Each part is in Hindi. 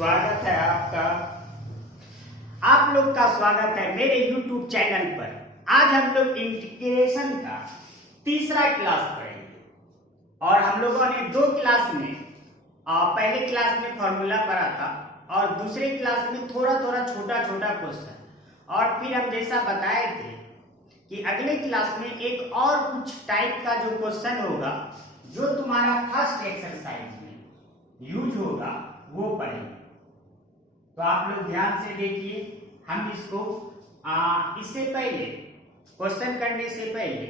स्वागत है आपका। आप लोग का स्वागत है मेरे YouTube चैनल पर। आज हम लोग इंटीग्रेशन का तीसरा क्लास पढ़ेंगे और हम लोगों ने दो क्लास में पहले क्लास में फॉर्मूला पढ़ा था और दूसरे क्लास में थोड़ा थोड़ा छोटा छोटा क्वेश्चन, और फिर हम जैसा बताए थे कि अगले क्लास में एक और कुछ टाइप का जो क्वेश्चन होगा जो तुम्हारा फर्स्ट एक्सरसाइज में यूज होगा वो पढ़ेंगे। तो आप लोग ध्यान से देखिए, हम इसको इससे पहले क्वेश्चन करने से पहले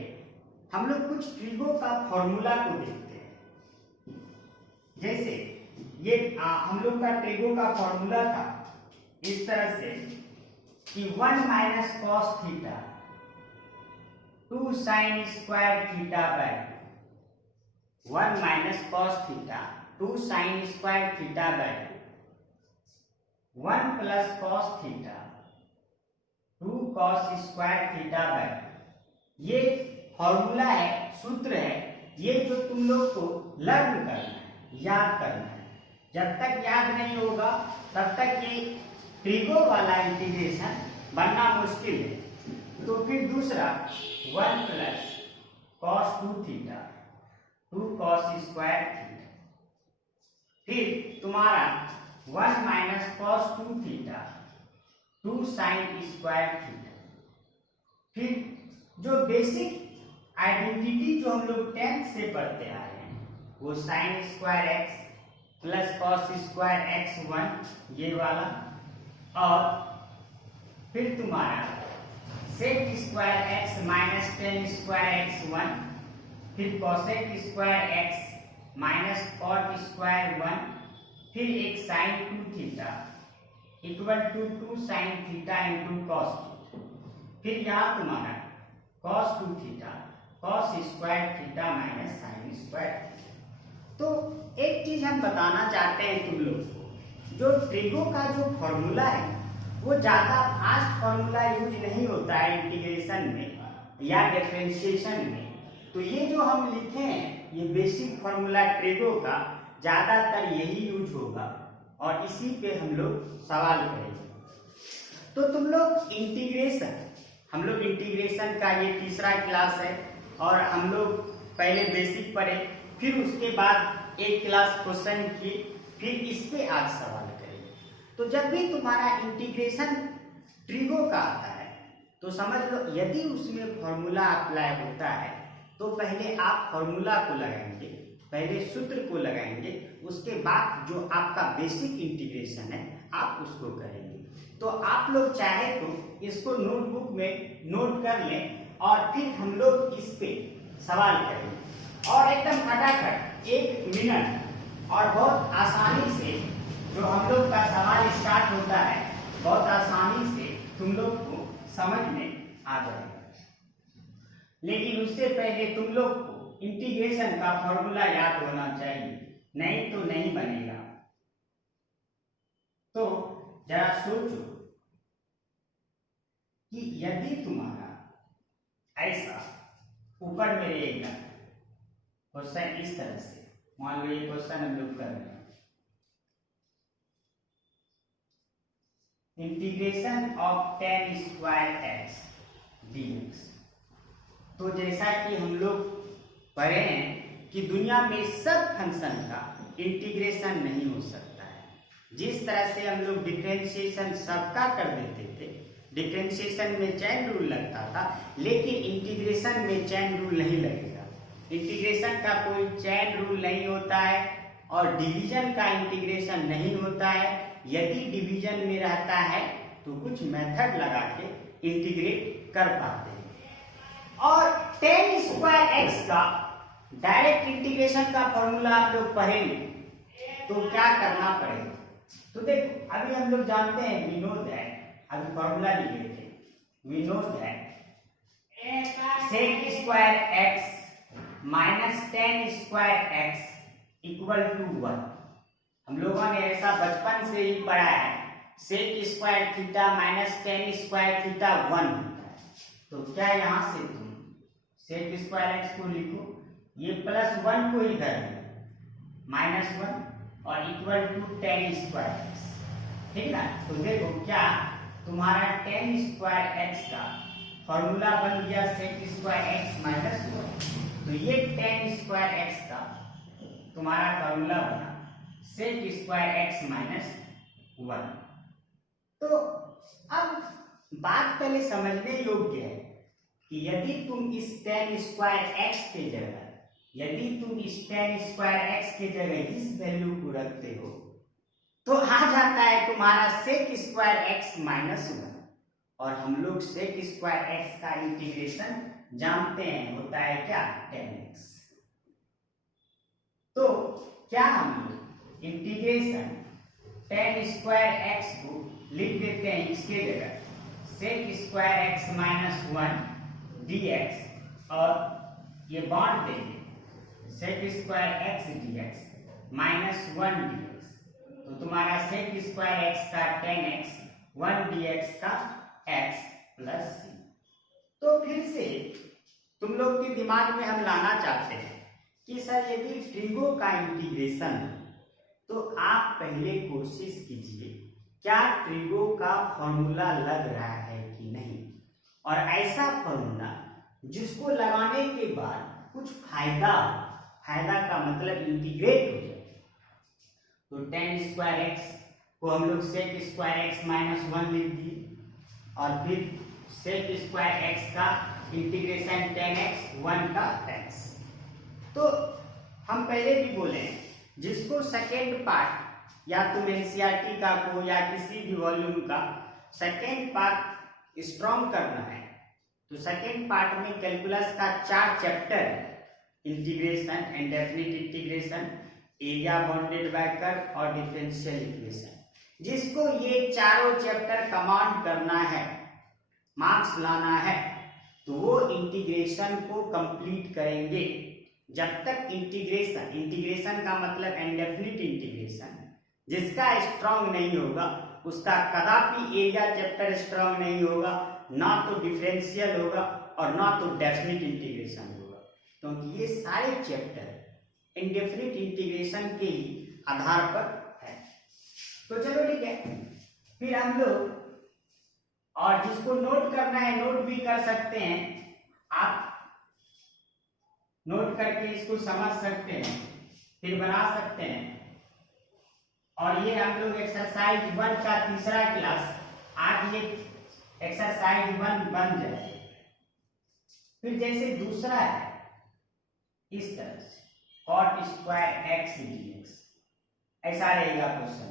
हम लोग कुछ ट्रिगो का फॉर्मूला को देखते हैं। जैसे ये हम लोग का ट्रिगो का फॉर्मूला था इस तरह से कि 1 minus cos theta 2 sine square theta by 1 minus cos theta 2 sine square theta by 1 plus cos theta 2 cos square theta by, ये फॉर्मूला है, सूत्र है, ये जो तुम लोग को लर्न करना है, याद करना है। जब तक याद नहीं होगा तब तक ये ट्रिगो वाला इंटीग्रेशन बनना मुश्किल है। तो फिर दूसरा 1 plus cos 2 theta 2 cos square theta, फिर तुम्हारा 1 minus cos 2 theta 2 sine square theta. फिर जो बेसिक आइडेंटिटी जो हम लोग 10th से पढ़ते आ रहे हैं वो sine square x plus cos square x 1 ये वाला, और फिर तुम्हारा sec square x minus tan square x 1, फिर cosec square x minus cot square 1, फिर एक sine 2 theta equal to 2 sine theta into cos theta, फिर यहाँ तुम्हारा cos 2 theta cos square theta minus sine square theta. तो एक चीज हम बताना चाहते हैं तुम लोग को, जो ट्रिगो का जो फॉर्मूला है वो ज्यादा फास्ट फॉर्मूला यूज नहीं होता है इंटीग्रेशन में या डिफरेंशिएशन में। तो ये जो हम लिखे हैं ये बेसिक फॉर्मूला ट्रिगो का ज्यादातर यही यूज होगा और इसी पे हम लोग सवाल करेंगे। तो तुम लोग हम लोग इंटीग्रेशन का ये तीसरा क्लास है और हम लोग पहले बेसिक पढ़े, फिर उसके बाद एक क्लास क्वेश्चन की, फिर इस पे आज सवाल करेंगे। तो जब भी तुम्हारा इंटीग्रेशन ट्रिगो का आता है तो समझ लो यदि उसमें फॉर्मूला अप्लाई होता है तो पहले आप फॉर्मूला को लगाएंगे, पहले सूत्र को लगाएंगे, उसके बाद जो आपका बेसिक इंटीग्रेशन है आप उसको करेंगे। तो आप लोग चाहे तो इसको नोटबुक में नोट कर लें और फिर हम लोग इस पे सवाल करेंगे और एकदम फटाफट 1 मिनट और बहुत आसानी से जो हम लोग का सवाल स्टार्ट होता है बहुत आसानी से तुम लोग को समझ में आ जाएगा। लेकिन उससे पहले तुम लोग को इंटीग्रेशन का फॉर्मूला याद होना चाहिए, नहीं तो नहीं बनेगा। तो जरा सोचो कि यदि तुम्हारा ऐसा ऊपर में रहेगा क्वेश्चन इस तरह से, मान लो ये क्वेश्चन हम लोग कर रहे हैं integration of ten square x dx। तो जैसा कि हम लोग पढ़े हैं कि दुनिया में सब फंक्शन का इंटीग्रेशन नहीं हो सकता है। जिस तरह से हम लोग डिफरेंशिएशन सबका कर देते थे, डिफरेंशिएशन में चैन रूल लगता था, लेकिन इंटीग्रेशन में चैन रूल नहीं लगेगा। इंटीग्रेशन का कोई चैन रूल नहीं होता है और डिवीजन का इंटीग्रेशन नहीं होता है। यदि डिवीजन में रहता है तो कुछ मेथड लगा के इंटीग्रेट कर पाते हैं। और टेन स्क्वायर एक्स का डायरेक्ट इंटीग्रेशन का फॉर्मूला आप लोग पढ़ेंगे तो क्या करना पड़ेगा। तो देखो अभी हम लोग जानते हैं, वी नो दैट, अभी फॉर्मूला लिखे थे, we know that sec square x minus tan square x equal to 1। हम लोगों ने ऐसा बचपन से ही पढ़ा है, sec square theta minus tan square theta 1 होता है। तो क्या यहाँ से तुम सेक स्क्वायर एक्स को लिखो, ये प्लस 1 को इधर माइनस 1 और equal to tan square x. ठीक ना। तो देखो क्या तुम्हारा tan स्क्वायर एक्स का फॉर्मूला बन गया sec स्क्वायर एक्स माइनस 1। तो ये tan स्क्वायर एक्स का तुम्हारा फॉर्मूला बना sec स्क्वायर एक्स माइनस 1। तो अब बात पहले समझने योग्य है कि यदि तुम इस tan स्क्वायर एक्स के जगह इस वैल्यू को रखते हो तो आ जाता है तुम्हारा sec स्क्वायर एक्स माइनस 1। और हम लोग sec स्क्वायर एक्स का इंटीग्रेशन जानते हैं, होता है क्या, tan x। तो क्या हम लोग इंटीग्रेशन tan स्क्वायर एक्स को लिख देते हैं इसके जगह sec square x minus 1 dx और ये बांट देंगे sec square x dx minus 1 dx। तो तुम्हारा sec स्क्वायर एक्स का tan x 1 dx का x प्लस c। तो फिर से तुम लोग के दिमाग में हम लाना चाहते हैं कि सर यदि ट्रिगो का इंटीग्रेशन है तो आप पहले कोशिश कीजिए क्या ट्रिगो का फॉर्मूला लग रहा है कि नहीं, और ऐसा फॉर्मूला जिसको लगाने के बाद कुछ फायदा का मतलब इंटीग्रेट हो जाए। तो tan स्क्वायर एक्स को हम लोग sec स्क्वायर एक्स माइनस 1 लिख दिए और फिर sec स्क्वायर एक्स का इंटीग्रेशन tan x 1 का x। तो हम पहले भी बोले जिसको सेकेंड पार्ट या तुम एनसीईआरटी का को या किसी भी वॉल्यूम का सेकेंड पार्ट स्ट्रॉन्ग करना है तो सेकेंड पार्ट में कैलकुलस का 4 चैप्टर है, integration, indefinite integration, area bounded by curve और डिफरेंशियल इक्वेशन। जिसको ये चारों चैप्टर कमांड करना है, मार्क्स लाना है, तो वो इंटीग्रेशन को कंप्लीट करेंगे। जब तक इंटीग्रेशन का मतलब इंडेफिनिट इंटीग्रेशन जिसका स्ट्रॉन्ग नहीं होगा उसका कदापि एरिया चैप्टर स्ट्रॉन्ग नहीं होगा, ना तो डिफरेंशियल होगा और ना तो डेफिनिट इंटीग्रेशन होगा, क्योंकि ये सारे चैप्टर इंडेफिनिट इंटीग्रेशन के ही आधार पर है। तो चलो ठीक है, फिर हम लोग और जिसको नोट करना है नोट भी कर सकते हैं, आप नोट करके इसको समझ सकते हैं, फिर बना सकते हैं। और ये हम लोग एक्सरसाइज 1 का तीसरा क्लास आज ये एक्सरसाइज 1 बन जाए। फिर जैसे दूसरा है इस तरह से cot स्क्वायर एक्स dx, ऐसा रहेगा क्वेश्चन,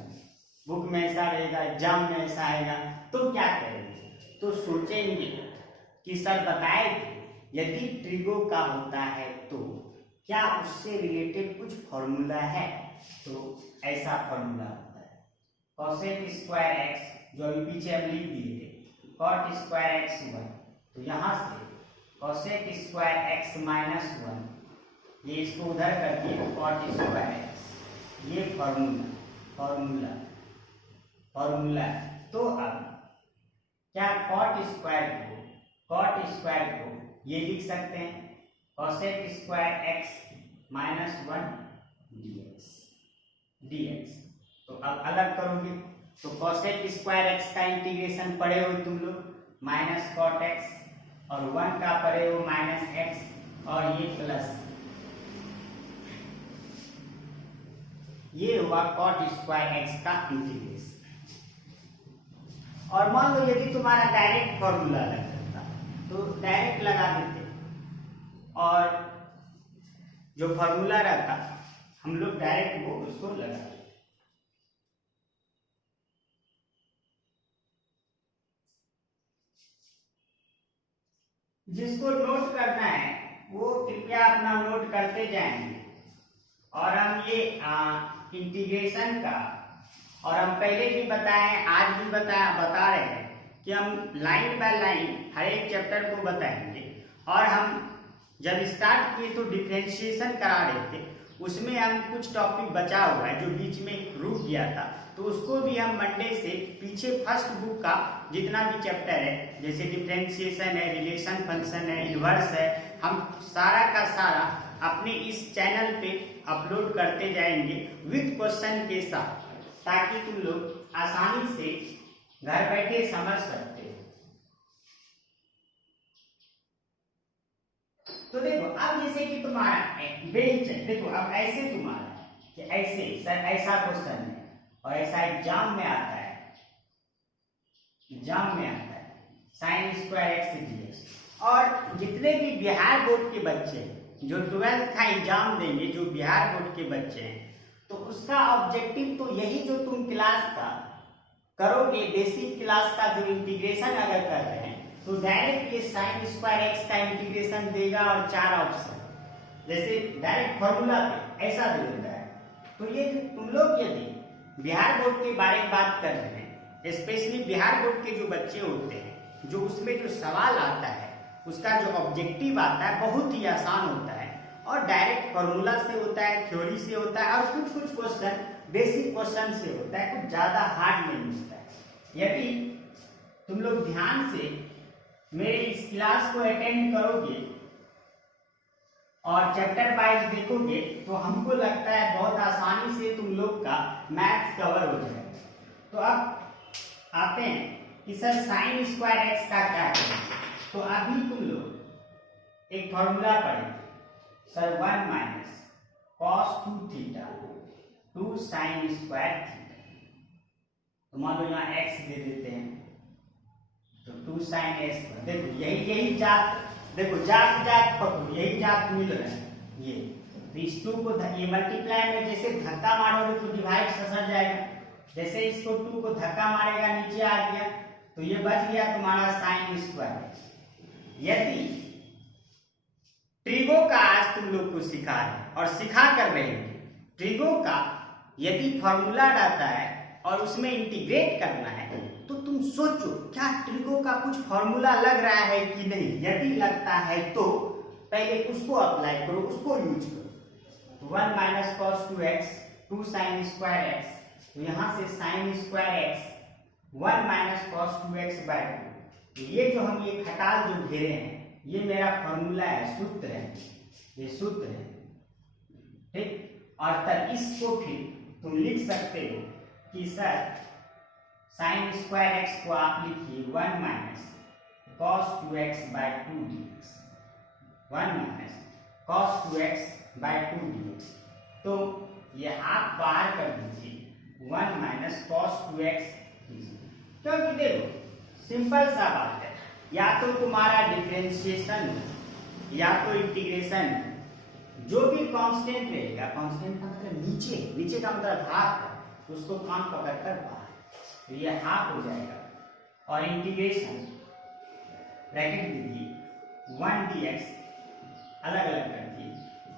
बुक में ऐसा रहेगा, एग्जाम में ऐसा आएगा। तो क्या करेंगे, तो सोचेंगे कि सर बताए थे यदि ट्रिगो का होता है तो क्या उससे रिलेटेड कुछ फॉर्मूला है, तो ऐसा फॉर्मूला होता है cosec स्क्वायर एक्स, जो अभी पीछे हम लिख दिए थे cot स्क्वायर एक्स 1। तो यहाँ से cosec स्क्वायर एक्स माइनस 1, ये इसको उधर कर दिए cot स्क्वायर एक्स, ये फॉर्मूला। तो अब क्या cot स्क्वायर को ये लिख सकते हैं cosec square x minus 1 dx। तो अब अलग करोगे तो cosec स्क्वायर एक्स का इंटीग्रेशन पढ़े हो तुम लोग माइनस cot x और 1 का पढ़े हो माइनस x और ये प्लस, ये हुआ cot स्क्वायर एक्स का इंटीग्रेशन। और मान लो यदि तुम्हारा डायरेक्ट फॉर्मूला लग सकता तो डायरेक्ट लगा देते, और जो फॉर्मूला रहता हम लोग डायरेक्ट वो उसको लगा देते। जिसको नोट करना है वो कृपया अपना नोट करते जाएंगे। और हम ये इंटीग्रेशन का, और हम पहले भी बताए आज भी बता रहे हैं कि हम लाइन बाय लाइन हर एक चैप्टर को बताएंगे। और हम जब स्टार्ट किए तो डिफरेंशिएशन करा रहे थे, उसमें हम कुछ टॉपिक बचा हुआ है जो बीच में रुक गया था, तो उसको भी हम मंडे से पीछे फर्स्ट बुक का जितना भी चैप्टर है, जैसे डिफरेंशिएशन है, रिलेशन फंक्शन है, इन्वर्स है, हम सारा का सारा अपने इस चैनल पे अपलोड करते जाएंगे विद क्वेश्चन के साथ, ताकि तुम लोग आसानी से घर बैठे समझ सकते हो। तो देखो अब जैसे कि तुम्हारा बेंच है, देखो अब ऐसे तुम्हारा है कि ऐसे सर ऐसा क्वेश्चन है और ऐसा एग्जाम में आता है, साइन स्क्वायर एक्स डीएक्स। और जितने भी बिहार बोर्ड के बच्चे हैं जो 12th का एग्जाम देंगे, जो बिहार बोर्ड के बच्चे हैं, तो उसका ऑब्जेक्टिव तो यही जो तुम क्लास का करोगे, बेसिक क्लास का जो इंटीग्रेशन अगर कर रहे हैं तो डायरेक्ट ये साइन स्क्वायर एक्स का इंटीग्रेशन देगा और 4 ऑप्शन, जैसे डायरेक्ट फॉर्मूला पे ऐसा दे देता है। तो ये तुम लोग यदि बिहार बोर्ड के बारे में बात कर रहे हैं, स्पेशली बिहार बोर्ड के जो बच्चे होते हैं, जो उसमें जो सवाल आता है उसका जो ऑब्जेक्टिव आता है बहुत ही आसान होता है और डायरेक्ट फॉर्मूला से होता है, थ्योरी से होता है और कुछ कुछ क्वेश्चन बेसिक क्वेश्चन से होता है, कुछ ज्यादा हार्ड नहीं होता है। यदि तुम लोग ध्यान से मेरे इस क्लास को अटेंड करोगे और चैप्टर वाइज देखोगे तो हमको लगता है बहुत आसानी से तुम लोग का मैथ्स कवर हो जाएगा। तो अब आते हैं कि सर साइन स्क्वायर एक्स का क्या है। तो अभी तुम लोग एक फॉर्मूला पढ़ेंगे sir 1 minus cos 2 theta 2 sine square theta. तो मान लो यहाँ एक्स दे देते हैं तो 2 साइन एक्स। देखो यही जात, देखो जात पकड़ो, यही जात मिल रहा है ये। तो इस 2 को ये मल्टीप्लाई में जैसे धक्का मारोगे तो डिवाइड ससर जाएगा, जैसे इसको 2 को धक्का मारेगा नीचे आ गया तो ये बच गया तुम्हारा साइन स्क्वायर। यदि ट्रिगो का आज तुम लोग को सिखा है और सिखा कर रहे हैं, ट्रिगो का यदि फॉर्मूला डालता है और उसमें इंटीग्रेट करना है तो तुम सोचो क्या ट्रिगो का कुछ फॉर्मूला लग रहा है कि नहीं। यदि लगता है तो पहले उसको अप्लाई करो, उसको यूज करो। तो 1 minus cos 2x 2 sine square x, तो यहाँ से sine square x 1 minus cos 2x by 2। ये जो हम ये खटाल जो घेरे हैं ये मेरा फॉर्मूला है, सूत्र है, ये सूत्र है, ठीक। और तब इसको फिर तुम लिख सकते हो कि सर साइन स्क्वायर एक्स को आप लिखिए 1 minus cos 2x by 2 dx, 1 minus cos 2x by 2 dx। तो ये आप बाहर कर दीजिए 1 माइनस कॉस 2x, क्योंकि देखो सिंपल सा बात है, या तो तुम्हारा डिफरेंशिएशन या तो इंटीग्रेशन, जो भी कांस्टेंट रहेगा, कांस्टेंट का मतलब नीचे का मतलब हाफ है, उसको कान पकड़कर बाहर, तो ये हाफ हो जाएगा। और इंटीग्रेशन ब्रैकेट दीजिए 1 dx अलग अलग कर दिए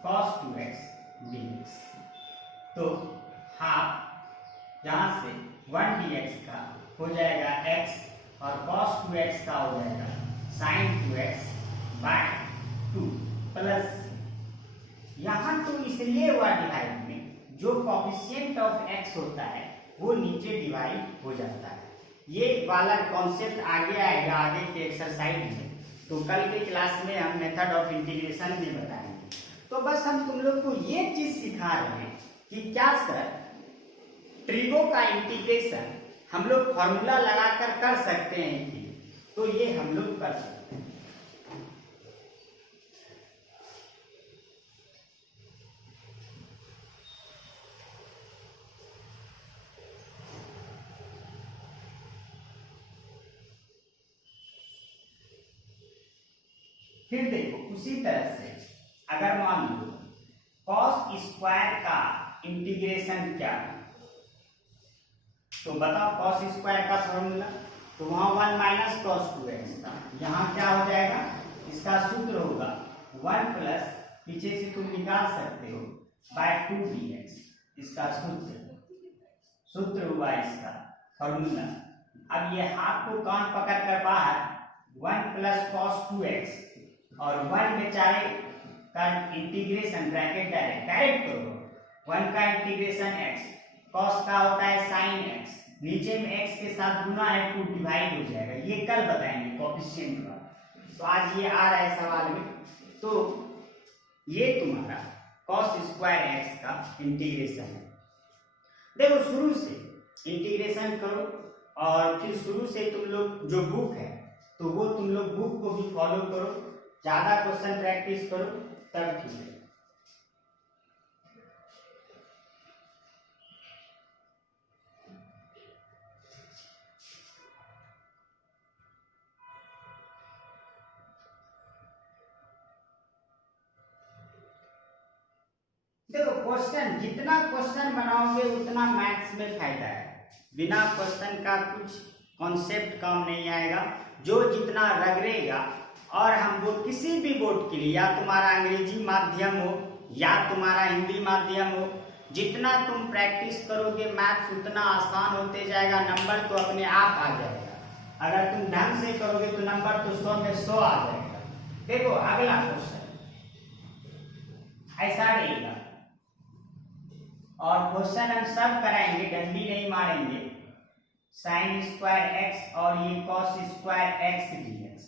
cos 2x dx। तो हाफ यहाँ से 1 dx का हो जाएगा x और cos 2x का हो जाएगा sin 2x बाय 2 प्लस यहाँ तो इसलिए हुआ डिवाइड में जो कोफिशिएंट ऑफ x होता है वो नीचे डिवाइड हो जाता है। ये वाला कॉन्सेप्ट आगे आएगा आगे के एक्सरसाइज में, तो कल के क्लास में हम मेथड ऑफ इंटीग्रेशन में बताएंगे। तो बस हम तुम लोग को ये चीज सिखा रहे हैं कि क्या सर ट्रिगो का इंटीग्रेशन हम लोग फॉर्मूला लगाकर कर सकते हैं कि, तो ये हम लोग कर सकते हैं। फिर देखो उसी तरह से अगर मान लो कॉस स्क्वायर का इंटीग्रेशन क्या है, तो बताओ कॉस स्क्वायर का फॉर्मूला, तो वहां 1 माइनस कॉस 2x था, यहाँ क्या हो जाएगा, इसका सूत्र होगा 1 प्लस पीछे से तुम निकाल सकते हो बाय 2 dx, इसका सूत्र हुआ इसका फॉर्मूला। अब ये हाथ को कान पकड़ कर बाहर 1 प्लस कॉस 2x और 1 बेचारे का इंटीग्रेशन ब्रैकेट डायरेक्ट करो, 1 का इंटीग्रेशन x, cos का होता है sin x, नीचे में x के साथ गुना है तो डिवाइड हो जाएगा, ये कल बताएंगे कोफिशिएंट का। तो आज ये आ रहा है सवाल में, तो ये तुम्हारा cos स्क्वायर x का इंटीग्रेशन है। देखो शुरू से इंटीग्रेशन करो और फिर शुरू से तुम लोग जो बुक है तो वो तुम लोग बुक को भी फॉलो करो, ज्यादा क्वेश्चन प्रैक्टिस करो, तब ठीक है। देखो क्वेश्चन, जितना क्वेश्चन बनाओगे उतना मैथ्स में फायदा है। बिना क्वेश्चन का कुछ कॉन्सेप्ट काम नहीं आएगा। जो जितना रगड़ेगा, और हम वो किसी भी बोर्ड के लिए, या तुम्हारा अंग्रेजी माध्यम हो या तुम्हारा हिंदी माध्यम हो, जितना तुम प्रैक्टिस करोगे मैथ्स उतना आसान होते जाएगा, नंबर तो अपने आप आ जाएगा। अगर तुम ढंग से करोगे तो नंबर तो 100 में 100 आ जाएगा। देखो अगला क्वेश्चन ऐसा रहेगा, और क्वेश्चन हम सब कराएंगे, डंडी नहीं मारेंगे। साइन स्क्वायर एक्स और ये कॉस स्क्वायर एक्स डीएक्स।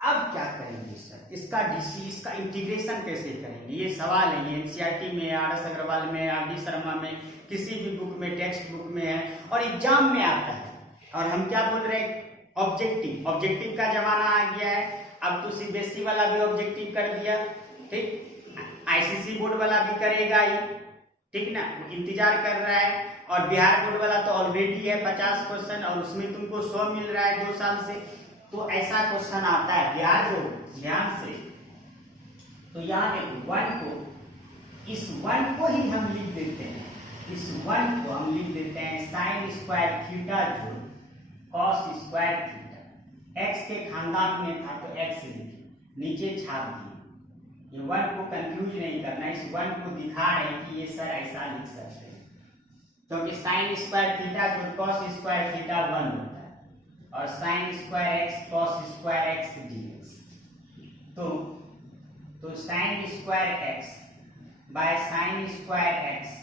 अब क्या करेंगे सर, इसका डीसी, इसका इंटीग्रेशन कैसे करेंगे? ये सवाल है, ये एनसीईआरटी में, आर एस अग्रवाल में, आर डी शर्मा में, किसी भी बुक में, टेक्स्ट बुक में है और एग्जाम में आता है। और हम क्या बोल रहे हैं, ऑब्जेक्टिव। ऑब्जेक्टिव का जमाना आ गया है, अब तो सीबीएसई वाला भी ऑब्जेक्टिव कर दिया, ठीक, आईसीएसई बोर्ड वाला भी करेगा ही, ठीक ना, इंतजार कर रहा है। और बिहार बोर्ड वाला तो ऑलरेडी है 50 क्वेश्चन, और उसमें तुमको 100 मिल रहा है 2 साल से। तो ऐसा क्वेश्चन आता है, बिहार बोर्ड ध्यान से। तो यहाँ देखो 1 को, इस 1 को ही हम लिख देते हैं, इस 1 को हम लिख देते हैं साइन स्क्वायर थीटा जो कॉस स्क्वायर थीटा। एक्स के खानदान में था तो एक्स लिखे, नीचे छाप दिए। ये 1 को कंफ्यूज नहीं करना, इस 1 को दिखा रहे हैं कि ये सर ऐसा लिख सकते हैं, क्योंकि साइन स्क्वायर थीटा जो कॉस स्क्वायर थीटा 1 होता है, और sine square x cos square x d x. तो sine square x by sine square x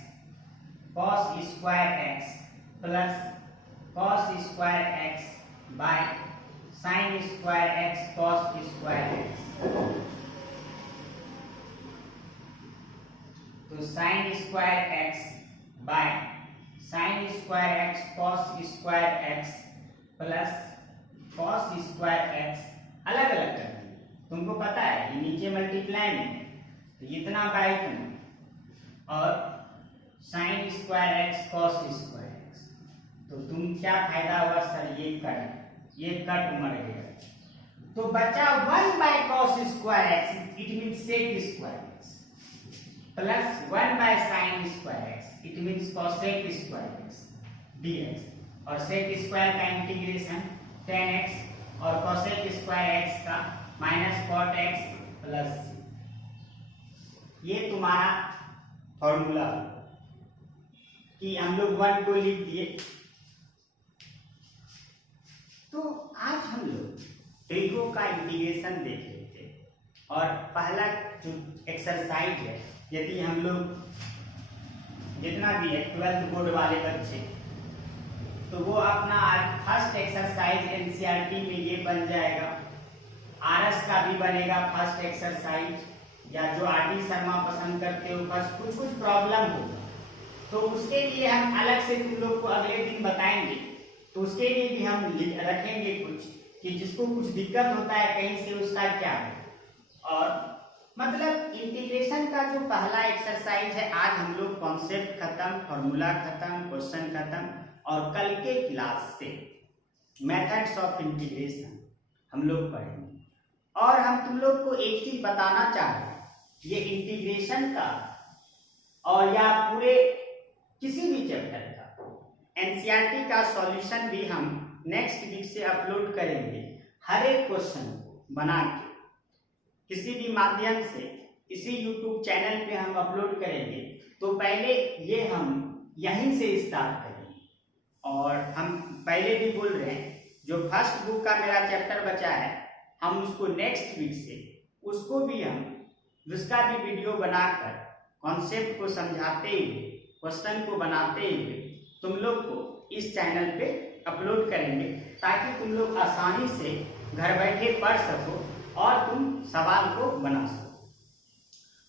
cos square x plus cos square x by sine square x cos square x. तो sine square x by sine square x cos square x plus cos square x, अलग अलग कर दिए। तुमको पता है ये नीचे मल्टीप्लाई में, तो इतना बाय इतना, और sine square x cos square x. तो तुम क्या फायदा हुआ सर, ये कट मर गया, तो बचा 1 by cos square x, it means sec square x, plus 1 by sine square x, it means cosec square x dx. और सेक स्क्वायर का इंटीग्रेशन tan x और कॉसेक स्क्वायर एक्स का माइनस कॉट एक्स प्लस। ये तुम्हारा फॉर्मूला कि हम लोग 1 को लिख दिए। तो आज हम लोग ट्रिगो का इंटीग्रेशन देख रहे थे, और पहला जो एक्सरसाइज है, यदि हम लोग जितना भी है 12th बोर्ड वाले बच्चे, तो वो अपना फर्स्ट एक्सरसाइज एनसीईआरटी में ये बन जाएगा, आरएस का भी बनेगा फर्स्ट एक्सरसाइज, या जो आर डी शर्मा पसंद करते हो फर्स्ट, कुछ प्रॉब्लम होगा तो उसके लिए हम अलग से तुम लोग को अगले दिन बताएंगे। तो उसके लिए भी हम रखेंगे कुछ, कि जिसको कुछ दिक्कत होता है कहीं से उसका क्या है। और मतलब इंटीग्रेशन का जो पहला एक्सरसाइज है, आज हम लोग कॉन्सेप्ट खत्म, फॉर्मूला खत्म, क्वेश्चन खत्म, और कल के क्लास से मेथड्स ऑफ इंटीग्रेशन हम लोग पढ़ेंगे। और हम तुम लोग को एक चीज बताना चाह रहे हैं, ये इंटीग्रेशन का और या पूरे किसी भी चैप्टर का एनसीईआरटी का सॉल्यूशन भी हम नेक्स्ट वीक से अपलोड करेंगे। हर एक क्वेश्चन को बना के किसी भी माध्यम से इसी यूट्यूब चैनल पे हम अपलोड करेंगे। तो पहले ये हम यहीं से स्टार्ट करेंगे, और हम पहले भी बोल रहे हैं जो फर्स्ट बुक का मेरा चैप्टर बचा है, हम उसको नेक्स्ट वीक से उसको भी हम उसका भी वीडियो बनाकर कॉन्सेप्ट को समझाते हुए, क्वेश्चन को बनाते हुए तुम लोग को इस चैनल पे अपलोड करेंगे, ताकि तुम लोग आसानी से घर बैठे पढ़ सको और तुम सवाल को बना सको।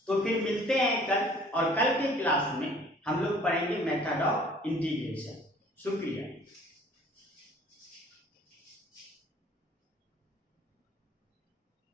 तो फिर मिलते हैं कल, और कल के क्लास में हम लोग पढ़ेंगे मेथड ऑफ इंटीग्रेशन। शुक्रिया।